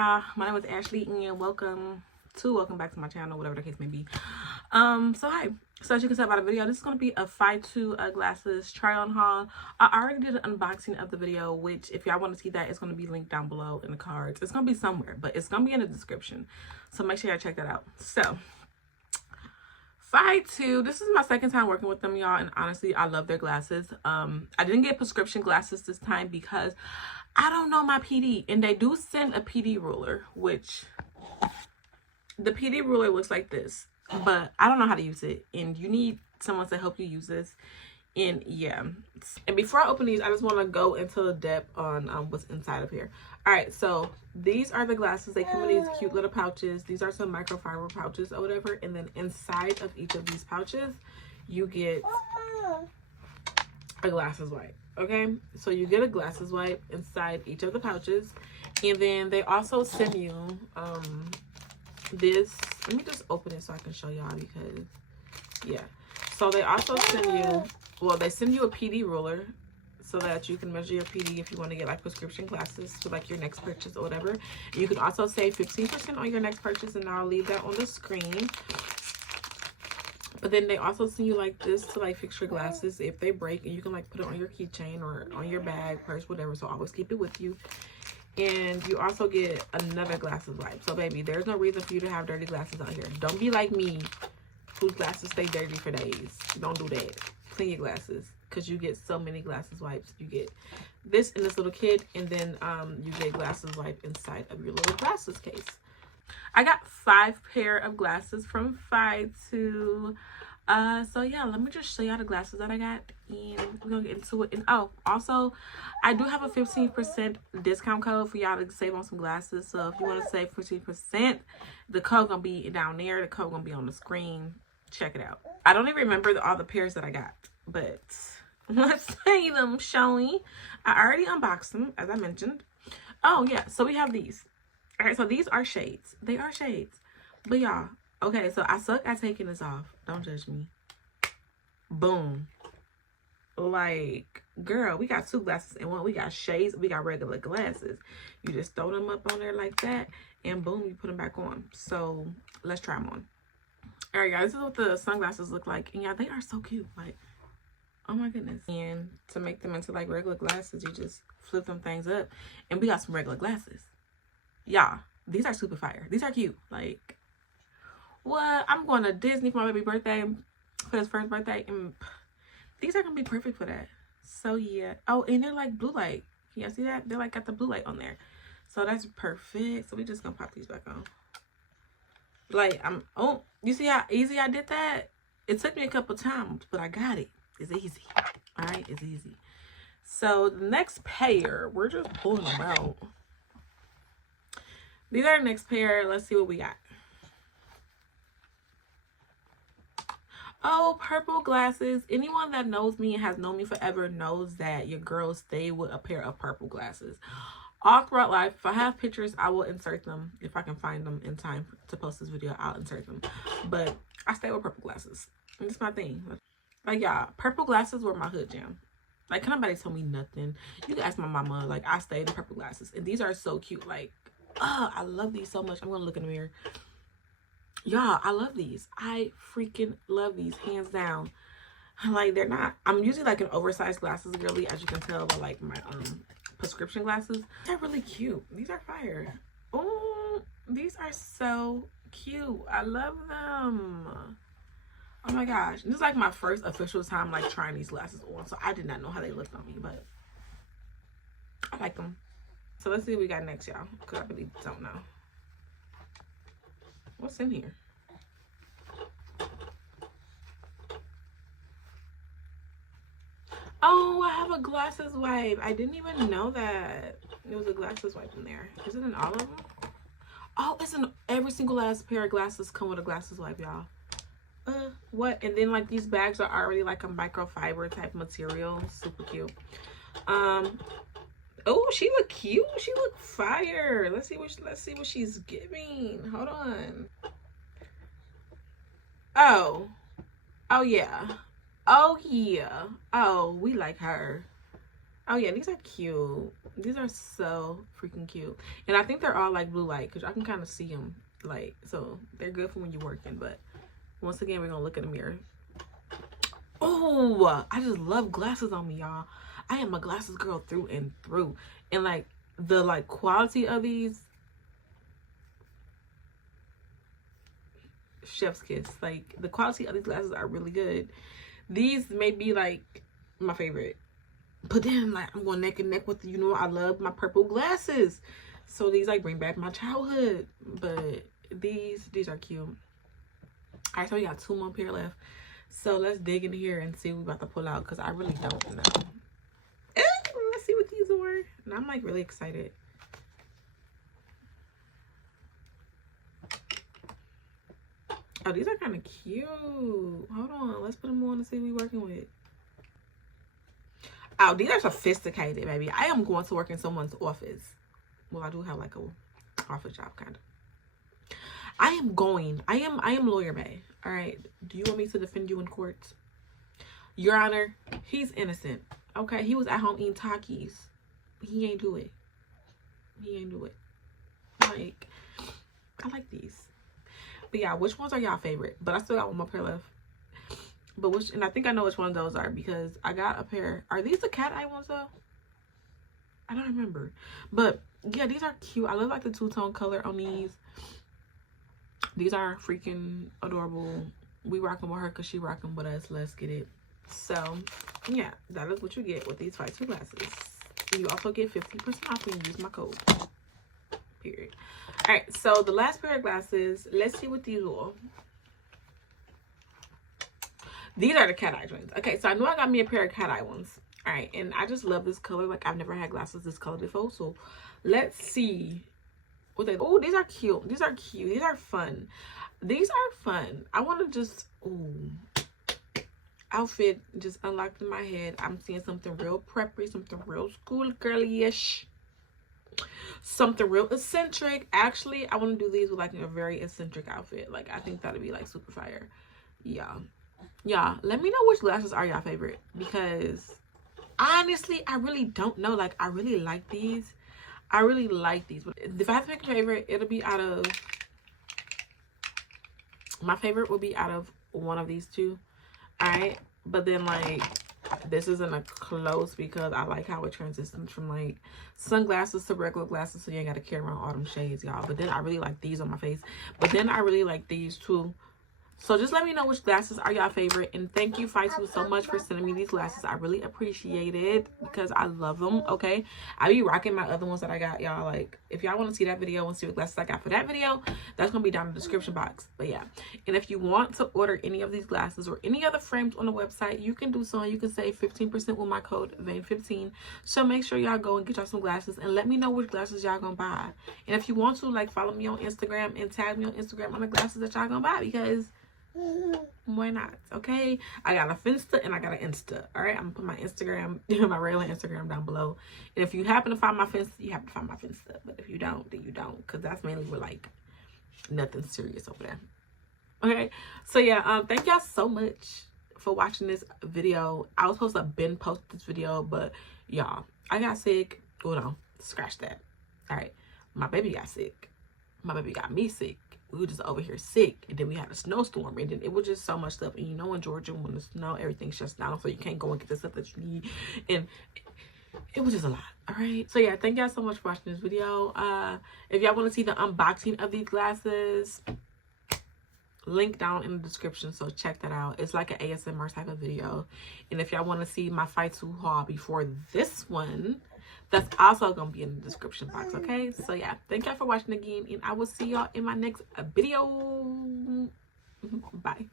y'all, my name is Ashley and welcome back to my channel, whatever the case may be. Hi. So as you can tell by the video, this is going to be a Fytoo glasses try on haul. I already did an unboxing of the video, which if y'all want to see that, it's going to be linked down below in the cards. It's going to be somewhere, but it's going to be in the description, so make sure y'all check that out. So Fytoo, this is my second time working with them, y'all, and honestly I love their glasses. I didn't get prescription glasses this time because I don't know my PD, and they do send a PD ruler, which the PD ruler looks like this, but I don't know how to use it, and you need someone to help you use this. And yeah, and before I open these, I just want to go into the depth on what's inside of here. All right, so these are the glasses. They come in these cute little pouches. These are some microfiber pouches or whatever, and then inside of each of these pouches you get a glasses wipe. Okay, so you get a glasses wipe inside each of the pouches, and then they also send you this. Let me just open it so I can show y'all, because yeah, so they also send you, well, they send you a PD ruler so that you can measure your PD if you want to get like prescription glasses for like your next purchase or whatever. You can also save 15% on your next purchase, and I'll leave that on the screen. But then they also send you like this to like fix your glasses if they break, and you can like put it on your keychain or on your bag, purse, whatever. So always keep it with you. And you also get another glasses wipe. So baby, there's no reason for you to have dirty glasses out here. Don't be like me, whose glasses stay dirty for days. Don't do that. Clean your glasses, because you get so many glasses wipes. You get this in this little kit, and then you get glasses wipe inside of your little glasses case. I got 5 pair of glasses from Fytoo. So yeah, let me just show y'all the glasses that I got, and we're gonna get into it. And oh, also I do have a 15% discount code for y'all to save on some glasses. So if you want to save 15%, the code gonna be down there. The code gonna be on the screen. Check it out. I don't even remember all the pairs that I got, but let's say them, shall we? I already unboxed them, as I mentioned. Oh yeah, so we have these. All right, so these are shades. They are shades. But y'all, okay, so I suck at taking this off. Don't judge me. Boom. Like, girl, we got 2 glasses in one. We got shades. We got regular glasses. You just throw them up on there like that, and boom, you put them back on. So let's try them on. All right, guys, this is what the sunglasses look like. And yeah, they are so cute. Like, oh my goodness. And to make them into like regular glasses, you just flip them things up, and we got some regular glasses. Yeah, these are super fire. These are cute. Like, what? I'm going to Disney for my baby birthday, for his first birthday, and these are gonna be perfect for that. So yeah. Oh, and they're like blue light. Can y'all see that? They're like got the blue light on there, so that's perfect. So we just gonna pop these back on. Like, oh, you see how easy I did that? It took me a couple times, but I got it. It's easy. All right, it's easy. So the next pair, we're just pulling them out. These are the next pair. Let's see what we got. Oh, purple glasses. Anyone that knows me and has known me forever knows that your girls stay with a pair of purple glasses all throughout life. If I have pictures, I will insert them. If I can find them in time to post this video, I'll insert them. But I stay with purple glasses. It's my thing. Like, y'all, purple glasses were my hood jam. Like, can nobody tell me nothing? You can ask my mama. Like, I stayed in purple glasses, and these are so cute. Like, oh, I love these so much. I'm gonna look in the mirror. Y'all, I love these. I freaking love these, hands down. Like, they're not, I'm usually like an oversized glasses girly, as you can tell by like my prescription glasses. They're really cute. These are fire. Oh, these are so cute. I love them. Oh my gosh. This is like my first official time like trying these glasses on, so I did not know how they looked on me, but I like them. So let's see what we got next, y'all, because I really don't know. What's in here? Oh, I have a glasses wipe. I didn't even know that there was a glasses wipe in there. Is it in all of them? Oh, it's in every single last pair of glasses come with a glasses wipe, y'all. What? And then like these bags are already like a microfiber type material. Super cute. Oh, she look cute. She look fire. Let's see what she's giving. Hold on. Oh yeah. Oh yeah. Oh, we like her. Oh yeah, these are cute. These are so freaking cute. And I think they're all like blue light because I can kind of see them. Like, so they're good for when you're working. But once again, we're gonna look in the mirror. Oh, I just love glasses on me, y'all. I am a glasses girl through and through. And like the like quality of these, chef's kiss. Like the quality of these glasses are really good. These may be like my favorite. But then like I'm going neck and neck with, you know, I love my purple glasses. So these like bring back my childhood. But these are cute. Alright, so we got 2 more pair left. So let's dig in here and see what we're about to pull out because I really don't know. Let's see what these are. And I'm like really excited. Oh, these are kind of cute. Hold on. Let's put them on and see what we're working with. Oh, these are sophisticated, baby. I am going to work in someone's office. Well, I do have like a office job, kind of. I am Lawyer May. All right. Do you want me to defend you in court? Your Honor, he's innocent. Okay. He was at home eating Takis. He ain't do it. He ain't do it. Like, I like these. But yeah, which ones are y'all favorite? But I still got 1 more pair left. But which, and I think I know which one those are because I got a pair. Are these the cat eye ones though? I don't remember. But yeah, these are cute. I love like the 2-tone color on these. These are freaking adorable. We rock them with her because she rock them with us. Let's get it. So yeah, that is what you get with these Fytoo glasses. You also get 50% off when you use my code. Period. All right, so the last pair of glasses. Let's see what these are. These are the cat eye joints. Okay, so I know I got me a pair of cat eye ones. All right, and I just love this color. Like I've never had glasses this color before. So let's see what they. Oh, these are cute. These are cute. These are fun. These are fun. I want to just outfit just unlocked in my head. I'm seeing something real preppy, something real school girly-ish, something real eccentric. Actually, I want to do these with like a very eccentric outfit. Like I think that'd be like super fire. Yeah. Y'all, let me know which glasses are y'all favorite because honestly, I really don't know. Like, I really like these. I really like these. But if I have to pick a favorite, it'll be out of... My favorite will be out of one of these 2. Alright? But then, like, this isn't a close because I like how it transitions from, like, sunglasses to regular glasses. So you ain't got to carry around all them shades, y'all. But then I really like these on my face. But then I really like these, too. So just let me know which glasses are y'all favorite. And thank you, Fytoo, so much for sending me these glasses. I really appreciate it because I love them, okay? I be rocking my other ones that I got, y'all. Like, if y'all want to see that video and see what glasses I got for that video, that's going to be down in the description box. But yeah. And if you want to order any of these glasses or any other frames on the website, you can do so. And you can save 15% with my code VANE15. So make sure y'all go and get y'all some glasses. And let me know which glasses y'all going to buy. And if you want to, like, follow me on Instagram and tag me on Instagram on the glasses that y'all going to buy because... why not? Okay, I got a Finsta and I got an Insta. All right, I'm gonna put my Instagram, my regular Instagram down below. And if you happen to find my Finsta, you happen to find my Finsta. But if you don't, then you don't, because that's mainly with like nothing serious over there. Okay, so yeah, thank y'all so much for watching this video. I was supposed to been post this video, but y'all, I got sick. Oh no, scratch that. All right, my baby got sick. My baby got me sick. We were just over here sick, and then we had a snowstorm, and then it was just so much stuff. And you know, in Georgia, when the snow, everything shuts down, so you can't go and get the stuff that you need, and it was just a lot. All right, so yeah, thank y'all so much for watching this video. If y'all want to see the unboxing of these glasses, link down in the description, so check that out. It's like an ASMR type of video. And if y'all want to see my Fytoo haul before this one, that's also gonna be in the description box. Okay, so yeah, thank y'all for watching again, and I will see y'all in my next video. Bye.